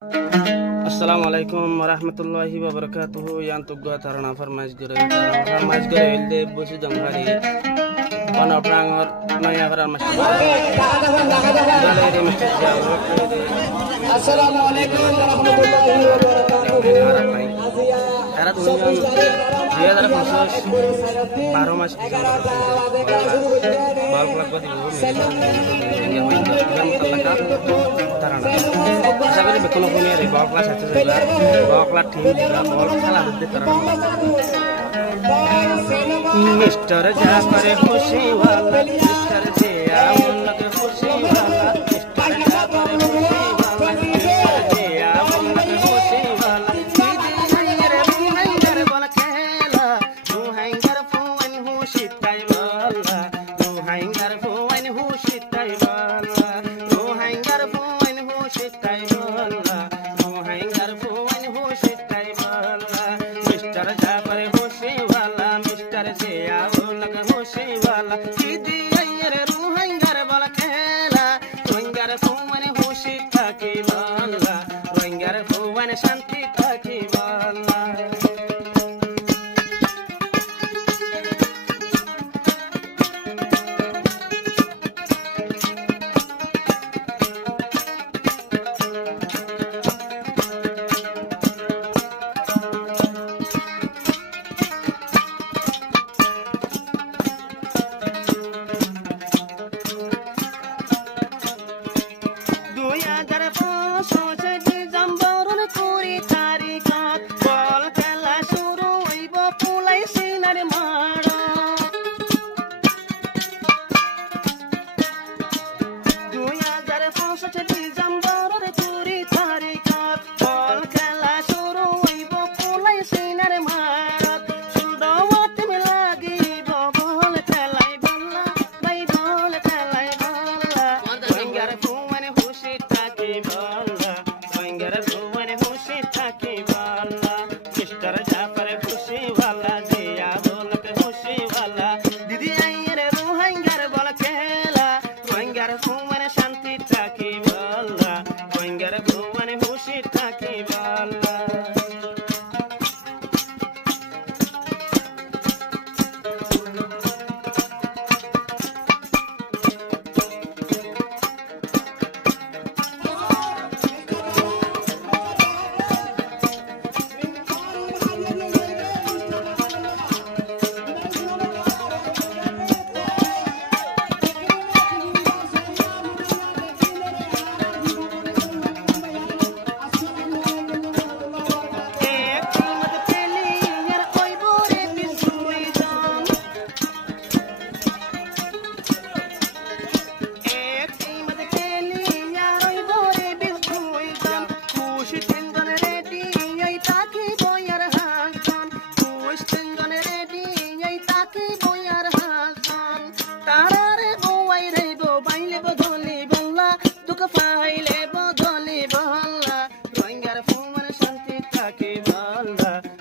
Assalamualaikum warahmatullahi wabarakatuh. Yang tugas tarana farmais gere ilde bosi janghari ono prangor naya karan masjid galeri masjid jawa. Assalamualaikum warahmatullahi wabarakatuh. Era tunjang dia adalah khusus baru masjid bal pelak buat ibu yang mutalaka tarana sabe betul punya ri bal kelas itu juga bal kelas tim juga bal salah di tarana Mister Jafar खुशी वाला mister जिया मुन्नक खुशी वाला mister Jafar खुशी वाला mister जिया मुन्नक खुशी वाला दीदी रे बुनैर बोल खेला तू हैंगर फोन हूँ शिताई वाला तू हैंगर फोन हूँ शिताई वाला तू हैंगर फोन हूँ शिताई वाला तू हैंगर फोन हूँ शिताई वाला मिस्टर Jafar खुशी वाला मिस्टर जिया मुन्नक खुशी वाला दीदी रे रूहंगर बोल खेला रोंगर फोन हूँ शिताई वाला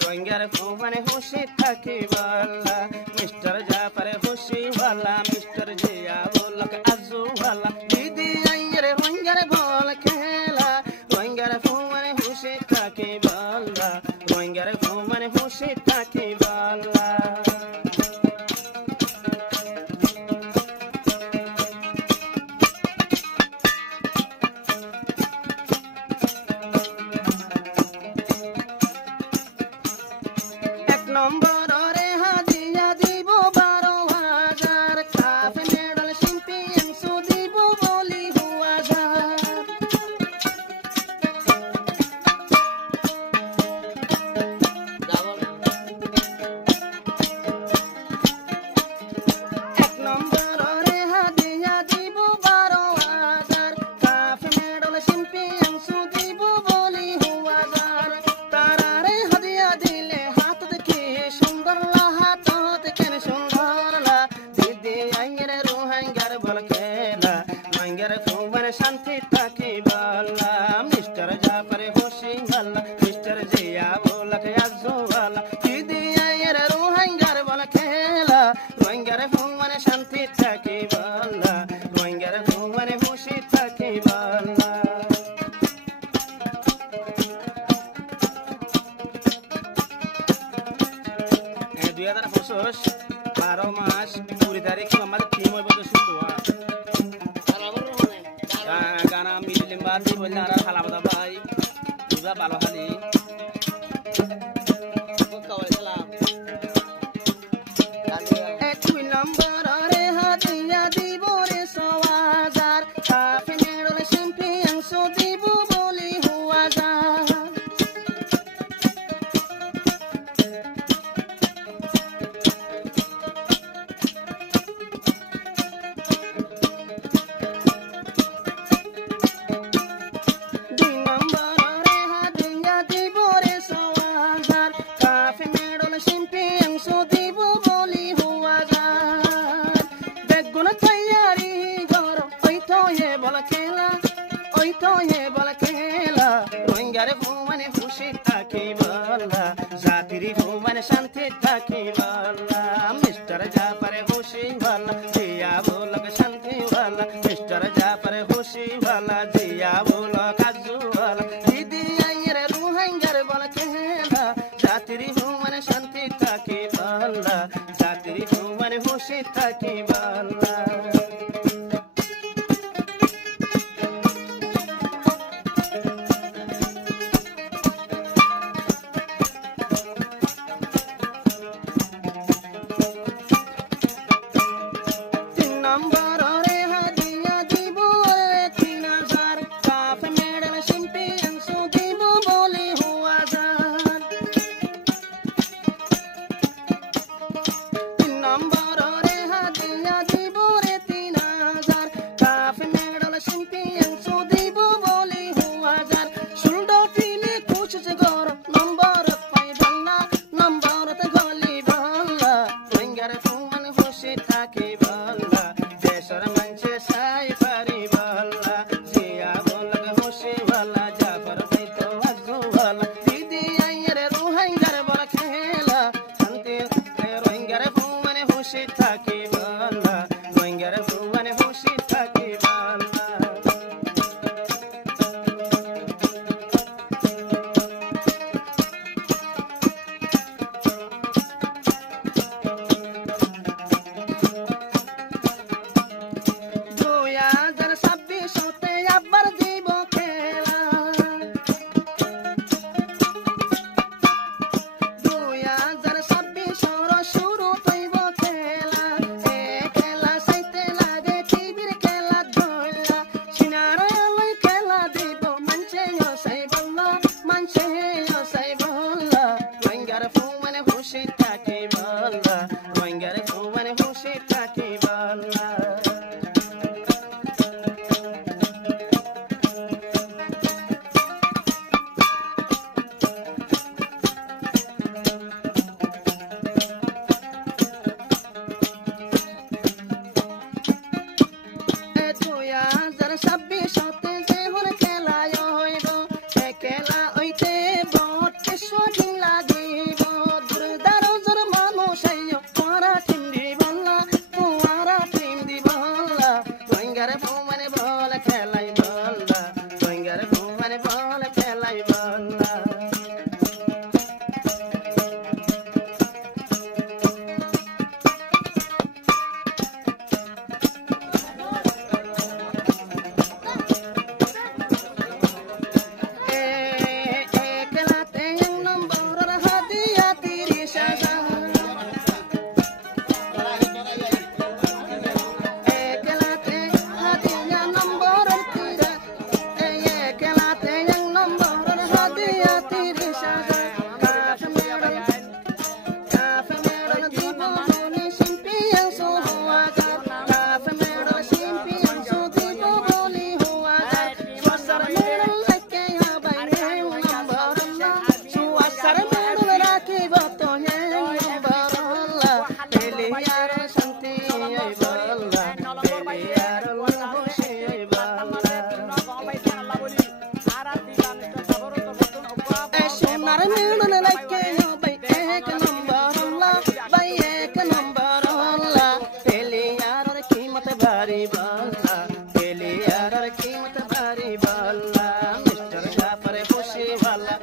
रोंगर फोन शांति ताकी वाला Mister Jafar खुशी वाला मिस्टर जिया बोलक आजू वाला दीदी रे रोंगर बोल खेला रोंगर फोन खुशी ताकी वाला रोंगर फोन खुशी ताकी वाला शांति ताकी वाला मिस्टर Jafar खुशी वाला मिस्टर जिया बोलक आजू वाला दीदी रे रोहंगर बोल खेला रोहंगर फोन शांति ताकी वाला रोहंगर फोन खुशी ताकी वाला দেখছস 12 মাস 20 তারিখ আমাদের টিম হইব তো শুধু গানা মিলিম বাদি বললে আর খালা বাদা ভাই বুঝা ভালো খালি দুই নম্বর রে হাতিয়া দিব রে 100,000 কাফে মেডল শিল্পী অংশ দিব বলি হুয়া যা জাতিরি ভুবনে শান্তি থাকি বালা মিস্টার জাফরে খুশি বালা জিয়া বলক শান্তি বালা মিস্টার জাফরে খুশি বালা জিয়া বলক কাজু বালা দিদি আইয়ের রুহাঙ্গার বল কেলা জাতিরি ভুবনে শান্তি থাকি বালা জাতিরি ভুবনে খুশি থাকি বালা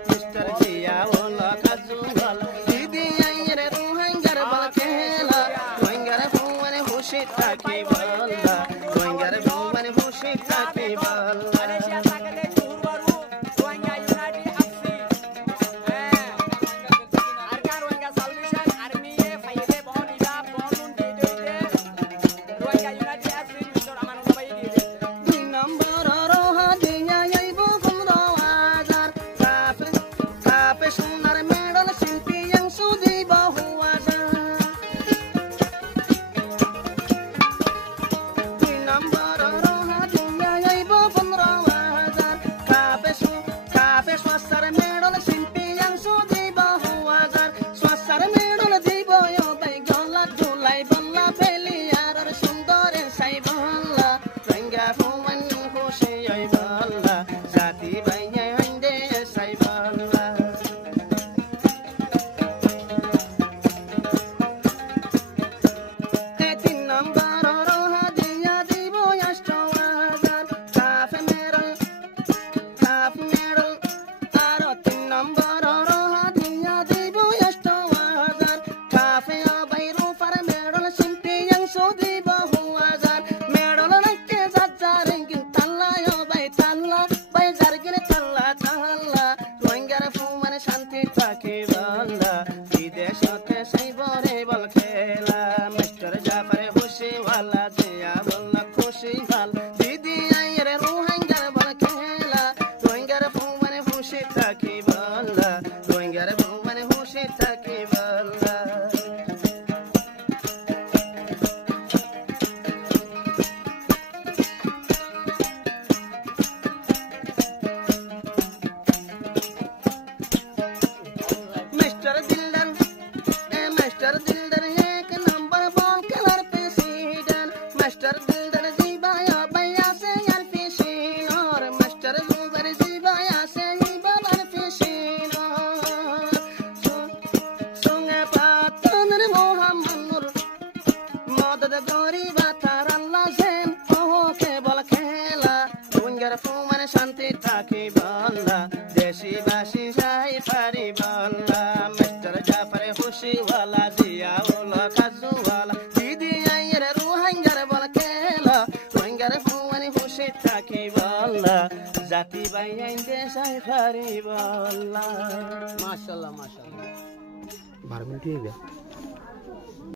Mister Jia, Ola Kazu, Didi, Ayere, Ruhangar, Balake. রোহিঙ্গার ফুমান শান্তি থাকি বল্লা দেশবাসী যাই পারি বল্লা মিস্টার জাফরে খুশিওয়ালা জিয়াউল কাজুওয়ালা দিদি আইয়ের রোহিঙ্গার বল কেলা রোহিঙ্গার ফুমান খুশি থাকি বল্লা জাতি বাই আইন দেশাই পারি বল্লা। মাশাআল্লাহ মাশাআল্লাহ 12 মিনিট হয়ে গেল।